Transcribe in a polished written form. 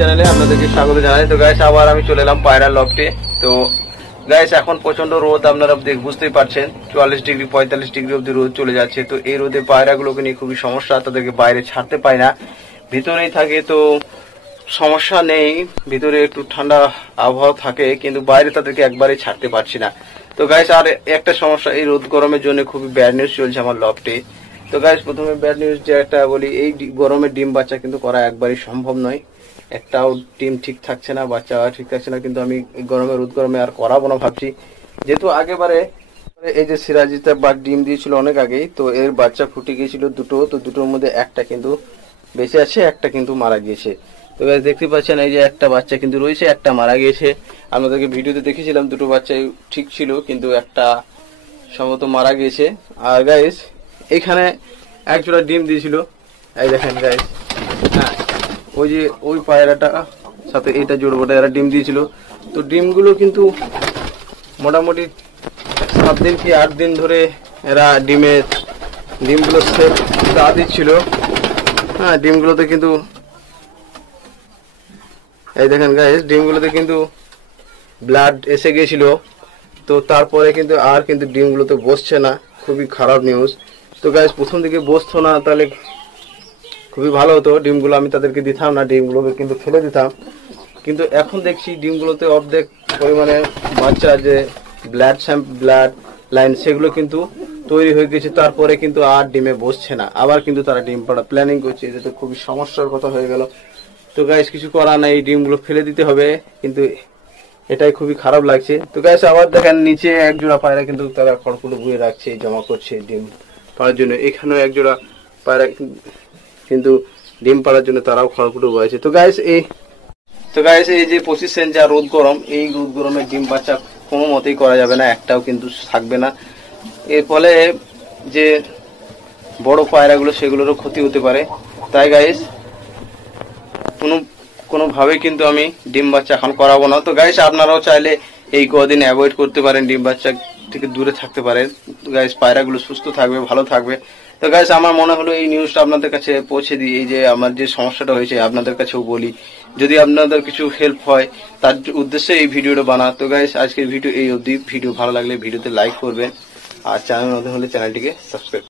চ্যানেলে আপনাদেরকে স্বাগত জানাই। তো গাইস আবার আমি চলে এলাম পায়রার লফটে। তো গাইস এখন প্রচন্ড রোদ, আপনারা বুঝতেই পারছেন 44 ডিগ্রি 45 ডিগ্রি অব্দি রোদ চলে যাচ্ছে। তো এই রোদে পায়রাগুলোকে নিয়ে খুবই সমস্যা, তাদেরকে বাইরে ছাড়তে পায় না, ভিতরেই থাকে। তো সমস্যা নেই, ভিতরে একটু ঠান্ডা আবহাওয়া থাকে, কিন্তু বাইরে তাদেরকে একবারে ছাড়তে পারছি না। তো গাইস আর একটা সমস্যা, এই রোদ গরমের জন্য খুবই ব্যাড নিউজ চলছে আমার লফটে। তো গাইস প্রথমে ব্যাড নিউজ যে একটা বলি, এই গরমে ডিম বাচ্চা কিন্তু করা একবারই সম্ভব নয়। একটাও ডিম ঠিক থাকছে না, বাচ্চা ঠিক থাকছে না, কিন্তু আমি গরমে রোদ গরমে আর করাবো না ভাবছি। যেহেতু আগেবারে এই যে সিরাজিটা বা ডিম দিয়েছিল অনেক আগেই, তো এর বাচ্চা ফুটে গিয়েছিল দুটো, তো দুটোর মধ্যে একটা কিন্তু বেঁচে আছে, একটা কিন্তু মারা গিয়েছে। তো গাইস দেখতে পাচ্ছেন এই যে একটা বাচ্চা কিন্তু রয়েছে, একটা মারা গিয়েছে। আপনাদেরকে ভিডিওতে দেখেছিলাম দুটো বাচ্চাই ঠিক ছিল, কিন্তু একটা সম্ভবত মারা গিয়েছে। আর গাইস এখানে এক জোড়া ডিম দিয়েছিল, এই দেখেন গাইস, হ্যাঁ ওই যে ওই পায়রাটা সাথে এটা জোড়বোটা এরা ডিম দিয়েছিল। তো ডিমগুলো কিন্তু মোটামুটি 7 দিন কি 8 দিন ধরে এরা ডিমগুলো সেট তা দিচ্ছিল। হ্যাঁ ডিমগুলোতে কিন্তু এই দেখেন গাইস, ডিমগুলোতে কিন্তু ব্লাড এসে গিয়েছিল। তো তারপরে কিন্তু আর কিন্তু ডিমগুলোতে বসছে না, খুবই খারাপ নিউজ। তো গাইস প্রথম দিকে বসতো না, তাহলে খুবই ভালো হতো, ডিমগুলো আমি তাদেরকে দিতাম না, ডিমগুলোকে কিন্তু ফেলে দিতাম। কিন্তু এখন দেখছি ডিমগুলোতে অর্ধেক পরিমাণে বাচ্চা যে ব্লাড লাইন সেগুলো কিন্তু তৈরি হয়ে গেছে, তারপরে কিন্তু আর ডিমে বসছে না, আবার কিন্তু তারা ডিম পাড়া প্ল্যানিং করছে, এটা তো খুবই সমস্যার কথা হয়ে গেল। তো গাইস কিছু করার নাই, এই ডিমগুলো ফেলে দিতে হবে, কিন্তু এটাই খুবই খারাপ লাগছে। তো গাইস আবার দেখেন নিচে এক জোড়া পায়রা কিন্তু তারা খড়গুলো বুয়ে রাখছে, জমা করছে ডিম পাড়ার জন্য। এখানেও এক জোড়া পায়রা কিন্তু ডিম পাড়ার জন্য তারাও খড়কুটো বয়েছে। তো গাইস এই যে পজিশন যা রোদ গরম, এই রোদ গরমে ডিম বাচ্চা কোনো মতেই করা যাবে না, একটাও কিন্তু থাকবে না। এর ফলে যে বড় পায়রাগুলো সেগুলোরও ক্ষতি হতে পারে। তাই গাইস কোনোভাবে কিন্তু আমি ডিম বাচ্চা এখন করাবো না। তো গাইস আপনারাও চাইলে এই কদিন অ্যাভয়েড করতে পারেন, ডিম বাচ্চা থেকে দূরে থাকতে পারেন। গাইস পায়রাগুলো সুস্থ থাকবে, ভালো থাকবে। তো গাইস আমার মনে হলো এই নিউজটা আপনাদের কাছে পৌঁছে দিই, এই যে আমার যে সমস্যাটা হয়েছে আপনাদের কাছেও বলি, যদি আপনাদের কিছু হেল্প হয় তার উদ্দেশ্যে এই ভিডিওটা বানা। তো গাইস আজকের ভিডিও এই অবধি। ভিডিও ভালো লাগলে ভিডিওতে লাইক করবেন, আর চ্যানেল নতুন হলে চ্যানেলটিকে সাবস্ক্রাইব